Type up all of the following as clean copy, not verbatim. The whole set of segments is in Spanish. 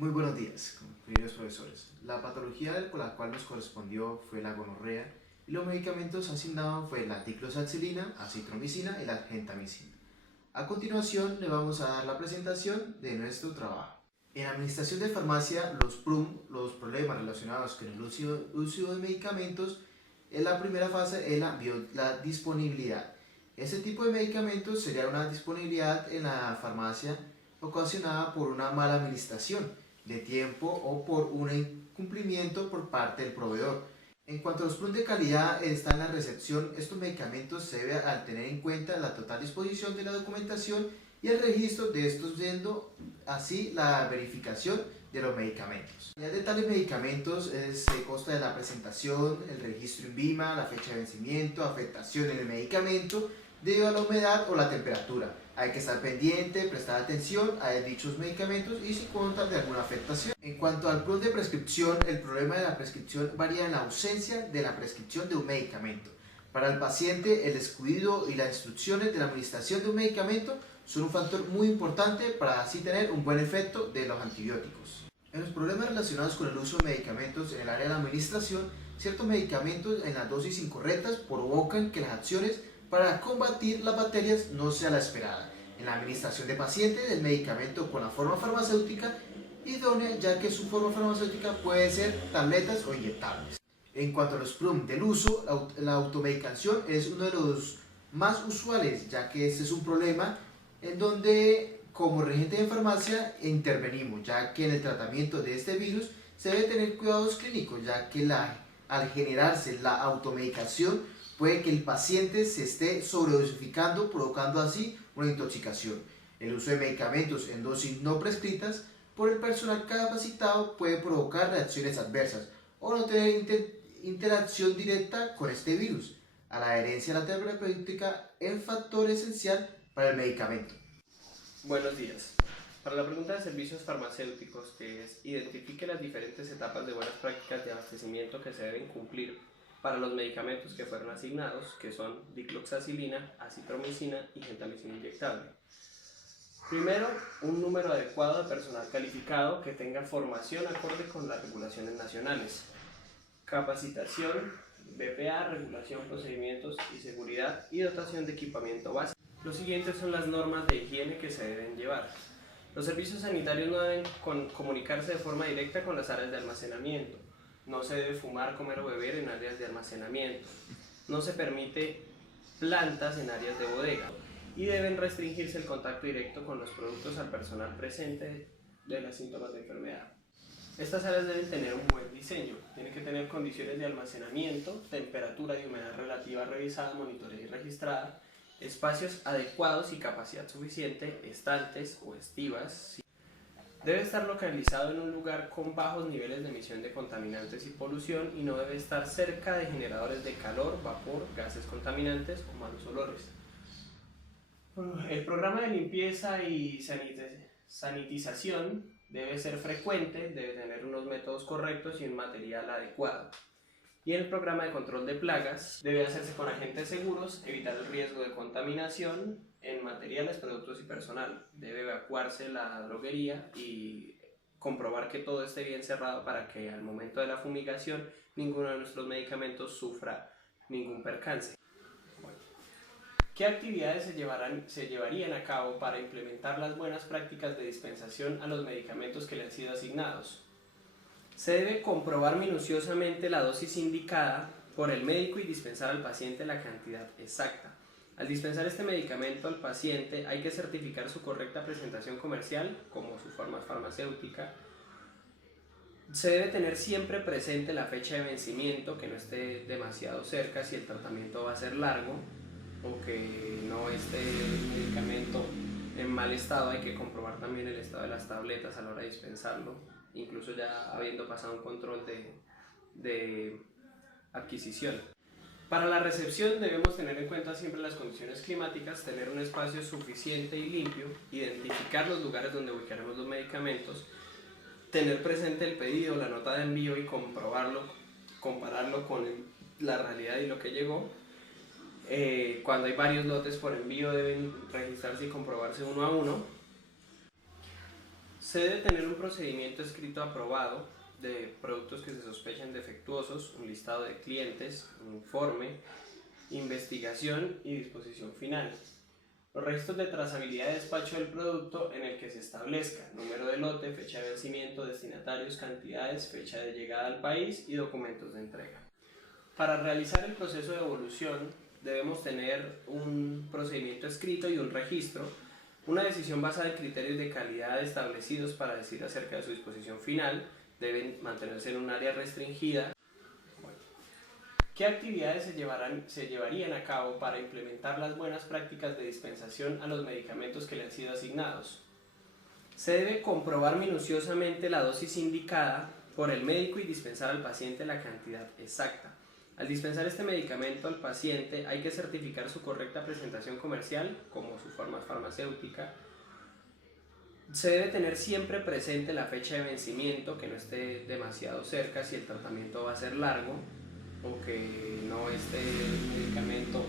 Muy buenos días, queridos profesores. La patología con la cual nos correspondió fue la gonorrea y los medicamentos asignados fue la dicloxacilina, acitromicina y la gentamicina. A continuación le vamos a dar la presentación de nuestro trabajo. En administración de farmacia, los PRUM, los problemas relacionados con el uso de medicamentos, en la primera fase es la disponibilidad. Este tipo de medicamentos sería una disponibilidad en la farmacia ocasionada por una mala administración de tiempo o por un incumplimiento por parte del proveedor. En cuanto a los PRUM de calidad está en la recepción, estos medicamentos se deben al tener en cuenta la total disposición de la documentación y el registro de estos, siendo así la verificación de los medicamentos. La de tales medicamentos se consta de la presentación, el registro en VIMA, la fecha de vencimiento, afectación en el medicamento debido a la humedad o la temperatura. Hay que estar pendiente, prestar atención a dichos medicamentos y si cuentan de alguna afectación. En cuanto al PRUM de prescripción, el problema de la prescripción varía en la ausencia de la prescripción de un medicamento. Para el paciente, el descuido y las instrucciones de la administración de un medicamento son un factor muy importante para así tener un buen efecto de los antibióticos. En los problemas relacionados con el uso de medicamentos en el área de la administración, ciertos medicamentos en las dosis incorrectas provocan que las acciones para combatir las bacterias no sea la esperada. En la administración de pacientes, el medicamento con la forma farmacéutica idónea, ya que su forma farmacéutica puede ser tabletas o inyectables. En cuanto a los PRUM del uso, la automedicación es uno de los más usuales, ya que este es un problema en donde como regente de farmacia intervenimos, ya que en el tratamiento de este virus se debe tener cuidados clínicos, ya que al generarse la automedicación puede que el paciente se esté sobredosificando, provocando así una intoxicación. El uso de medicamentos en dosis no prescritas por el personal capacitado puede provocar reacciones adversas o no tener interacción directa con este virus. A la adherencia a la terapéutica es factor esencial para el medicamento. Buenos días. Para la pregunta de servicios farmacéuticos, que es identifique las diferentes etapas de buenas prácticas de abastecimiento que se deben cumplir para los medicamentos que fueron asignados, que son dicloxacilina, acitromicina y gentamicina inyectable. Primero, un número adecuado de personal calificado que tenga formación acorde con las regulaciones nacionales. Capacitación, BPA, regulación, procedimientos y seguridad y dotación de equipamiento básico. Los siguientes son las normas de higiene que se deben llevar. Los servicios sanitarios no deben comunicarse de forma directa con las áreas de almacenamiento. No se debe fumar, comer o beber en áreas de almacenamiento. No se permite plantas en áreas de bodega. Y deben restringirse el contacto directo con los productos al personal presente de los síntomas de enfermedad. Estas áreas deben tener un buen diseño. Tienen que tener condiciones de almacenamiento, temperatura y humedad relativa revisada, monitoreada y registrada, espacios adecuados y capacidad suficiente, estantes o estivas. Debe estar localizado en un lugar con bajos niveles de emisión de contaminantes y polución y no debe estar cerca de generadores de calor, vapor, gases contaminantes o malos olores. El programa de limpieza y sanitización debe ser frecuente, debe tener unos métodos correctos y un material adecuado. Y el programa de control de plagas debe hacerse con agentes seguros, evitar el riesgo de contaminación en materiales, productos y personal. Debe evacuarse la droguería y comprobar que todo esté bien cerrado para que al momento de la fumigación ninguno de nuestros medicamentos sufra ningún percance. ¿Qué actividades se llevarían a cabo para implementar las buenas prácticas de dispensación a los medicamentos que le han sido asignados? Se debe comprobar minuciosamente la dosis indicada por el médico y dispensar al paciente la cantidad exacta. Al dispensar este medicamento al paciente hay que certificar su correcta presentación comercial, como su forma farmacéutica. Se debe tener siempre presente la fecha de vencimiento, que no esté demasiado cerca si el tratamiento va a ser largo, o que no esté el medicamento en mal estado. Hay que comprobar también el estado de las tabletas a la hora de dispensarlo, incluso ya habiendo pasado un control de adquisición. Para la recepción debemos tener en cuenta siempre las condiciones climáticas, tener un espacio suficiente y limpio, identificar los lugares donde ubicaremos los medicamentos, tener presente el pedido, la nota de envío y comprobarlo, compararlo con la realidad y lo que llegó. Cuando hay varios lotes por envío deben registrarse y comprobarse uno a uno. Se debe tener un procedimiento escrito aprobado de productos que se sospechan defectuosos, un listado de clientes, un informe, investigación y disposición final. Los registros de trazabilidad de despacho del producto en el que se establezca número de lote, fecha de vencimiento, destinatarios, cantidades, fecha de llegada al país y documentos de entrega. Para realizar el proceso de evolución debemos tener un procedimiento escrito y un registro, una decisión basada en criterios de calidad establecidos para decir acerca de su disposición final, deben mantenerse en un área restringida. ¿Qué actividades se llevarían a cabo para implementar las buenas prácticas de dispensación a los medicamentos que le han sido asignados? Se debe comprobar minuciosamente la dosis indicada por el médico y dispensar al paciente la cantidad exacta. Al dispensar este medicamento al paciente hay que certificar su correcta presentación comercial, como su forma farmacéutica. Se debe tener siempre presente la fecha de vencimiento, que no esté demasiado cerca si el tratamiento va a ser largo, o que no esté el medicamento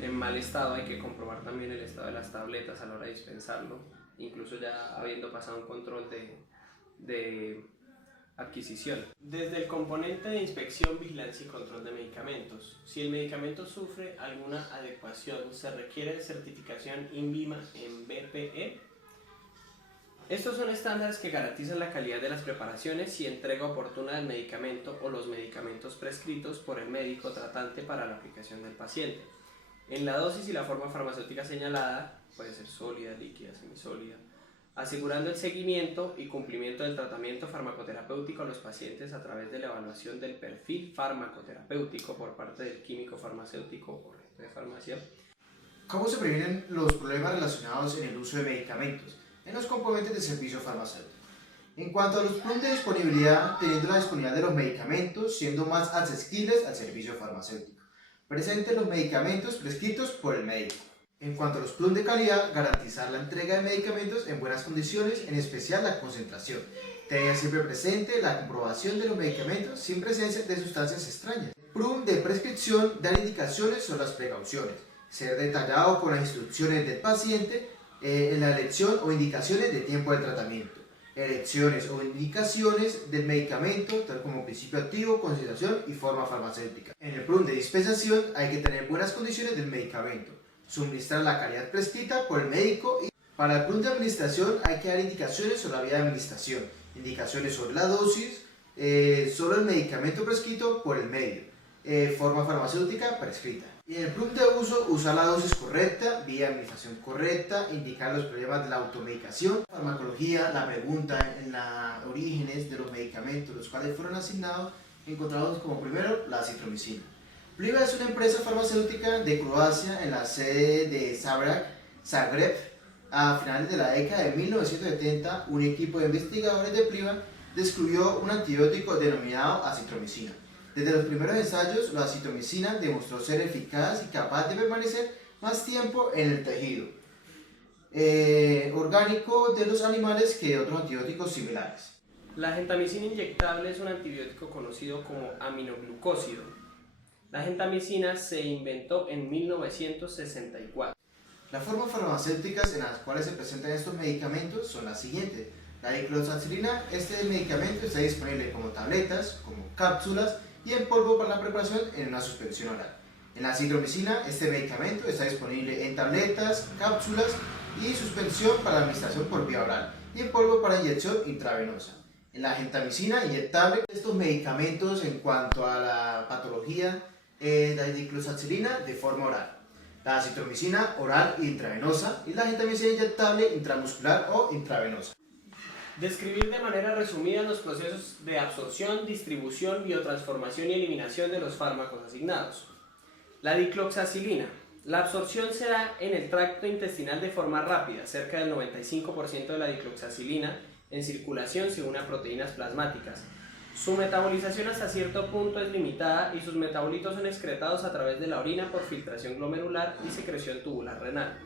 en mal estado. Hay que comprobar también el estado de las tabletas a la hora de dispensarlo, incluso ya habiendo pasado un control de adquisición. Desde el componente de inspección, vigilancia y control de medicamentos. Si el medicamento sufre alguna adecuación, se requiere certificación INVIMA en BPE. Estos son estándares que garantizan la calidad de las preparaciones y entrega oportuna del medicamento o los medicamentos prescritos por el médico tratante para la aplicación del paciente. En la dosis y la forma farmacéutica señalada, puede ser sólida, líquida, semisólida, asegurando el seguimiento y cumplimiento del tratamiento farmacoterapéutico a los pacientes a través de la evaluación del perfil farmacoterapéutico por parte del químico farmacéutico o jefe de farmacia. ¿Cómo se previenen los problemas relacionados en el uso de medicamentos en los componentes del servicio farmacéutico? En cuanto a los puntos de disponibilidad, teniendo la disponibilidad de los medicamentos siendo más accesibles al servicio farmacéutico. Presente los medicamentos prescritos por el médico. En cuanto a los plus de calidad, garantizar la entrega de medicamentos en buenas condiciones, en especial la concentración. Tener siempre presente la comprobación de los medicamentos sin presencia de sustancias extrañas. Plus de prescripción, dar indicaciones sobre las precauciones. Ser detallado con las instrucciones del paciente en la elección o indicaciones de tiempo de tratamiento. Elecciones o indicaciones del medicamento, tal como principio activo, concentración y forma farmacéutica. En el plus de dispensación hay que tener buenas condiciones del medicamento. Suministrar la calidad prescrita por el médico y para el plus de administración hay que dar indicaciones sobre la vía de administración, indicaciones sobre la dosis, sobre el medicamento prescrito por el médico, forma farmacéutica prescrita. Y en el plus de uso, usar la dosis correcta, vía de administración correcta, indicar los problemas de la automedicación, farmacología, la pregunta en los orígenes de los medicamentos los cuales fueron asignados, encontramos como primero la acitromicina. Pliva es una empresa farmacéutica de Croacia en la sede de Zagreb. A finales de la década de 1970, un equipo de investigadores de Pliva descubrió un antibiótico denominado acitromicina. Desde los primeros ensayos, la acitromicina demostró ser eficaz y capaz de permanecer más tiempo en el tejido orgánico de los animales que otros antibióticos similares. La gentamicina inyectable es un antibiótico conocido como aminoglucósido. La gentamicina se inventó en 1964. Las formas farmacéuticas en las cuales se presentan estos medicamentos son las siguientes. La dicloxacilina, este medicamento está disponible como tabletas, como cápsulas y en polvo para la preparación en una suspensión oral. En la acitromicina, este medicamento está disponible en tabletas, cápsulas y suspensión para la administración por vía oral y en polvo para inyección intravenosa. En la gentamicina inyectable, estos medicamentos en cuanto a la patología, la dicloxacilina de forma oral, la acitromicina oral e intravenosa y la gentamicina inyectable intramuscular o intravenosa. Describir de manera resumida los procesos de absorción, distribución, biotransformación y eliminación de los fármacos asignados. La dicloxacilina. La absorción se da en el tracto intestinal de forma rápida, cerca del 95% de la dicloxacilina en circulación se une a proteínas plasmáticas. Su metabolización hasta cierto punto es limitada y sus metabolitos son excretados a través de la orina por filtración glomerular y secreción tubular renal.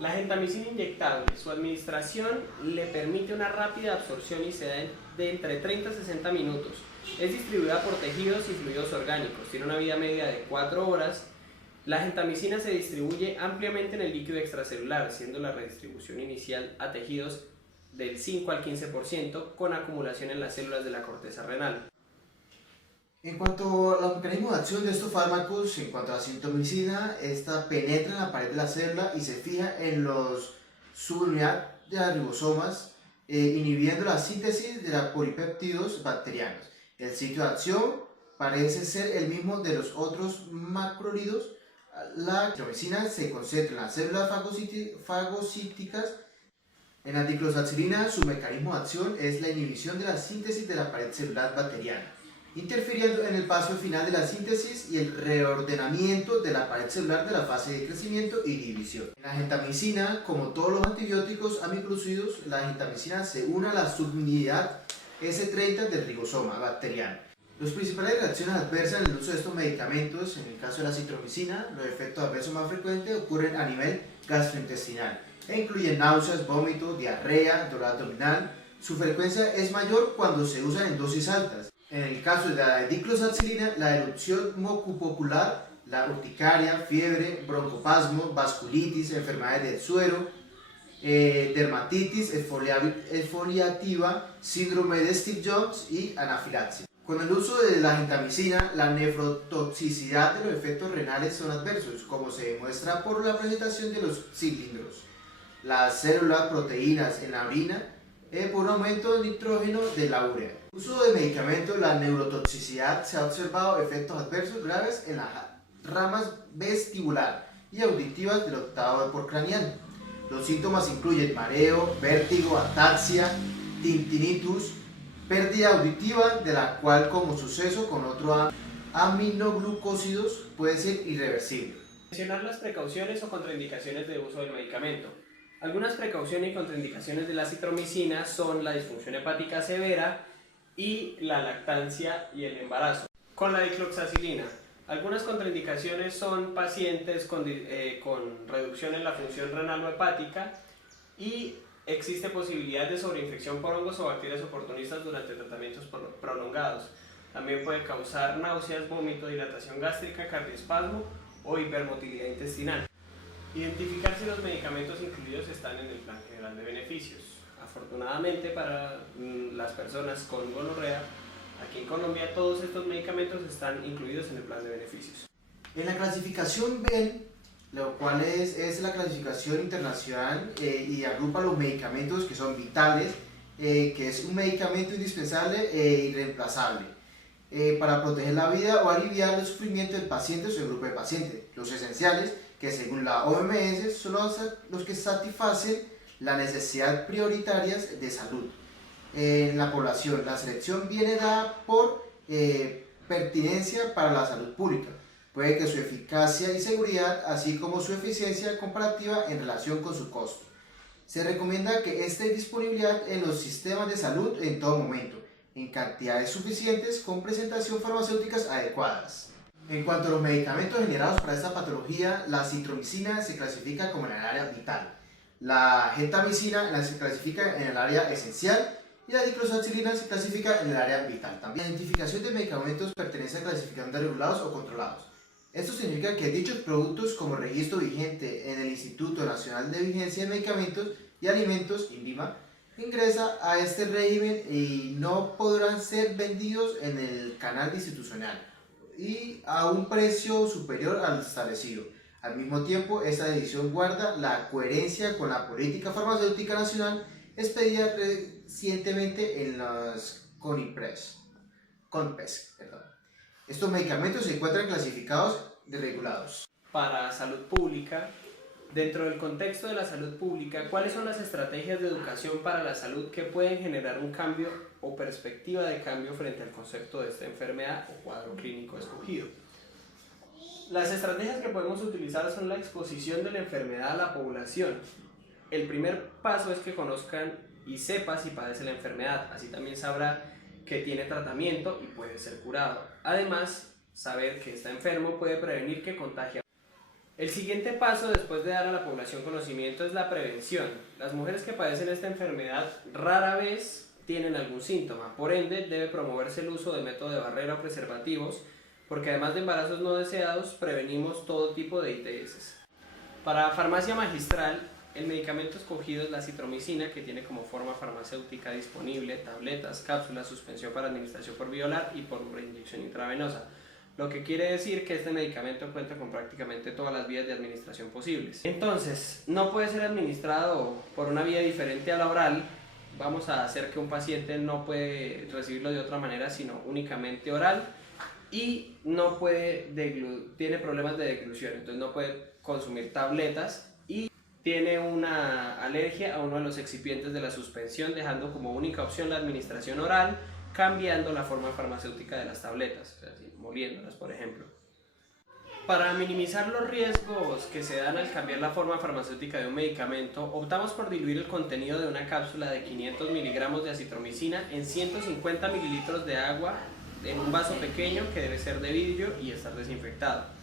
La gentamicina inyectable, su administración le permite una rápida absorción y se da de entre 30 a 60 minutos. Es distribuida por tejidos y fluidos orgánicos, tiene una vida media de 4 horas. La gentamicina se distribuye ampliamente en el líquido extracelular, siendo la redistribución inicial a tejidos del 5 al 15% con acumulación en las células de la corteza renal. En cuanto al mecanismo de acción de estos fármacos, en cuanto a la citromicina, esta penetra en la pared de la célula y se fija en los subunidades de las ribosomas, inhibiendo la síntesis de los polipéptidos bacterianos. El sitio de acción parece ser el mismo de los otros macrólidos. La citromicina se concentra en las células fagocíticas. En la dicloxacilina, su mecanismo de acción es la inhibición de la síntesis de la pared celular bacteriana, interfiriendo en el paso final de la síntesis y el reordenamiento de la pared celular de la fase de crecimiento y división. En la gentamicina, como todos los antibióticos amiglucidos, la gentamicina se une a la subunidad S30 del ribosoma bacteriano. Las principales reacciones adversas en el uso de estos medicamentos, en el caso de la citromicina, los efectos adversos más frecuentes ocurren a nivel gastrointestinal e incluyen náuseas, vómito, diarrea, dolor abdominal. Su frecuencia es mayor cuando se usa en dosis altas. En el caso de la dicloxacilina, la erupción mucopocular, la urticaria, fiebre, broncopasmo, vasculitis, enfermedades del suero, dermatitis exfoliativa, síndrome de Stevens y anafilaxia. Con el uso de la gentamicina, la nefrotoxicidad de los efectos renales son adversos, como se demuestra por la presentación de los cilindros, las células, proteínas en la orina, por un aumento de nitrógeno de la urea. El uso de medicamentos, la neurotoxicidad, se ha observado efectos adversos graves en las ramas vestibular y auditivas del octavo craneal. Los síntomas incluyen mareo, vértigo, ataxia, tinnitus, pérdida auditiva, de la cual, como suceso con otros aminoglucósidos, puede ser irreversible. Mencionar las precauciones o contraindicaciones de uso del medicamento. Algunas precauciones y contraindicaciones de la citromicina son la disfunción hepática severa y la lactancia y el embarazo. Con la dicloxacilina, algunas contraindicaciones son pacientes con reducción en la función renal o hepática y existe posibilidad de sobreinfección por hongos o bacterias oportunistas durante tratamientos prolongados. También puede causar náuseas, vómito, dilatación gástrica, cardioespasmo o hipermotilidad intestinal. Identificar si los medicamentos incluidos están en el plan general de beneficios. Afortunadamente para las personas con gonorrea, aquí en Colombia todos estos medicamentos están incluidos en el plan de beneficios. En la clasificación BEN, lo cual es la clasificación internacional y agrupa los medicamentos que son vitales, que es un medicamento indispensable e irreemplazable para proteger la vida o aliviar el sufrimiento del paciente o su grupo de pacientes. Los esenciales, que según la OMS son los que satisfacen las necesidades prioritarias de salud en la población. La selección viene dada por pertinencia para la salud pública. Puede que su eficacia y seguridad, así como su eficiencia comparativa en relación con su costo. Se recomienda que esté disponibilidad en los sistemas de salud en todo momento, en cantidades suficientes, con presentación farmacéuticas adecuadas. En cuanto a los medicamentos generados para esta patología, la citromicina se clasifica como en el área vital, la gentamicina se clasifica en el área esencial y la dicloxacilina se clasifica en el área vital también. La identificación de medicamentos pertenece a clasificación de regulados o controlados. Esto significa que dichos productos, como registro vigente en el Instituto Nacional de Vigilancia de Medicamentos y Alimentos, INVIMA, ingresa a este régimen y no podrán ser vendidos en el canal institucional y a un precio superior al establecido. Al mismo tiempo, esta decisión guarda la coherencia con la política farmacéutica nacional expedida recientemente en las CONIPES. Estos medicamentos se encuentran clasificados de regulados. Para salud pública, dentro del contexto de la salud pública, ¿cuáles son las estrategias de educación para la salud que pueden generar un cambio o perspectiva de cambio frente al concepto de esta enfermedad o cuadro clínico escogido? Las estrategias que podemos utilizar son la exposición de la enfermedad a la población. El primer paso es que conozcan y sepa si padece la enfermedad, así también sabrá que tiene tratamiento y puede ser curado. Además, saber que está enfermo puede prevenir que contagie. El siguiente paso después de dar a la población conocimiento es la prevención. Las mujeres que padecen esta enfermedad rara vez tienen algún síntoma, por ende debe promoverse el uso de método de barrera o preservativos, porque además de embarazos no deseados prevenimos todo tipo de ITS. Para farmacia magistral, El medicamento escogido es la acitromicina, que tiene como forma farmacéutica disponible tabletas, cápsulas, suspensión para administración por vía oral y por inyección intravenosa. Lo que quiere decir que este medicamento cuenta con prácticamente todas las vías de administración posibles. Entonces, no puede ser administrado por una vía diferente a la oral. Vamos a hacer que un paciente no puede recibirlo de otra manera, sino únicamente oral, y no puede tiene problemas de deglución, entonces no puede consumir tabletas y tiene una alergia a uno de los excipientes de la suspensión, dejando como única opción la administración oral, cambiando la forma farmacéutica de las tabletas, o sea, moliéndolas, por ejemplo. Para minimizar los riesgos que se dan al cambiar la forma farmacéutica de un medicamento, optamos por diluir el contenido de una cápsula de 500 miligramos de acitromicina en 150 mililitros de agua en un vaso pequeño que debe ser de vidrio y estar desinfectado.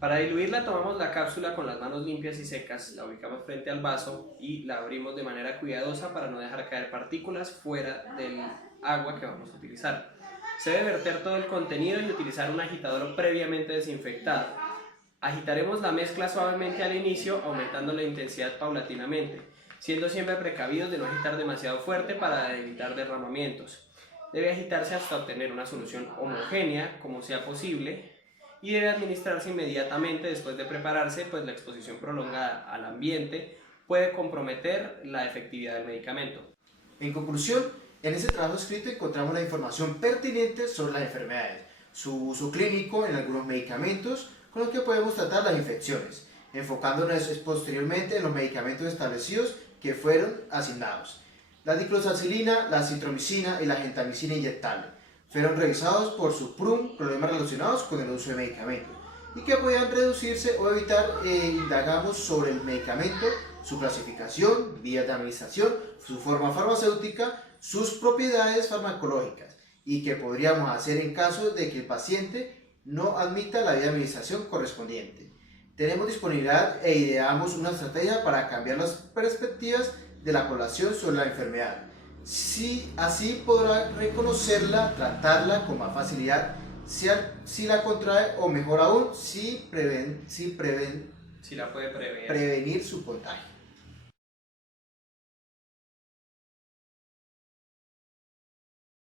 Para diluirla tomamos la cápsula con las manos limpias y secas, la ubicamos frente al vaso y la abrimos de manera cuidadosa para no dejar caer partículas fuera del agua que vamos a utilizar. Se debe verter todo el contenido y utilizar un agitador previamente desinfectado. Agitaremos la mezcla suavemente al inicio, aumentando la intensidad paulatinamente, siendo siempre precavidos de no agitar demasiado fuerte para evitar derramamientos. Debe agitarse hasta obtener una solución homogénea, como sea posible, y debe administrarse inmediatamente después de prepararse, pues la exposición prolongada al ambiente puede comprometer la efectividad del medicamento. En conclusión, en este trabajo escrito encontramos la información pertinente sobre las enfermedades, su uso clínico en algunos medicamentos con los que podemos tratar las infecciones, enfocándonos posteriormente en los medicamentos establecidos que fueron asignados. La diclosalcilina, la acitromicina y la gentamicina inyectable fueron revisados por su PRUM, problemas relacionados con el uso de medicamentos, y que podían reducirse o evitar. Indagamos sobre el medicamento, su clasificación, vías de administración, su forma farmacéutica, sus propiedades farmacológicas, y qué podríamos hacer en caso de que el paciente no admita la vía de administración correspondiente. Tenemos disponibilidad e ideamos una estrategia para cambiar las perspectivas de la población sobre la enfermedad. Así podrá reconocerla, tratarla con más facilidad si la contrae, o mejor aún, si la puede prevenir su contagio.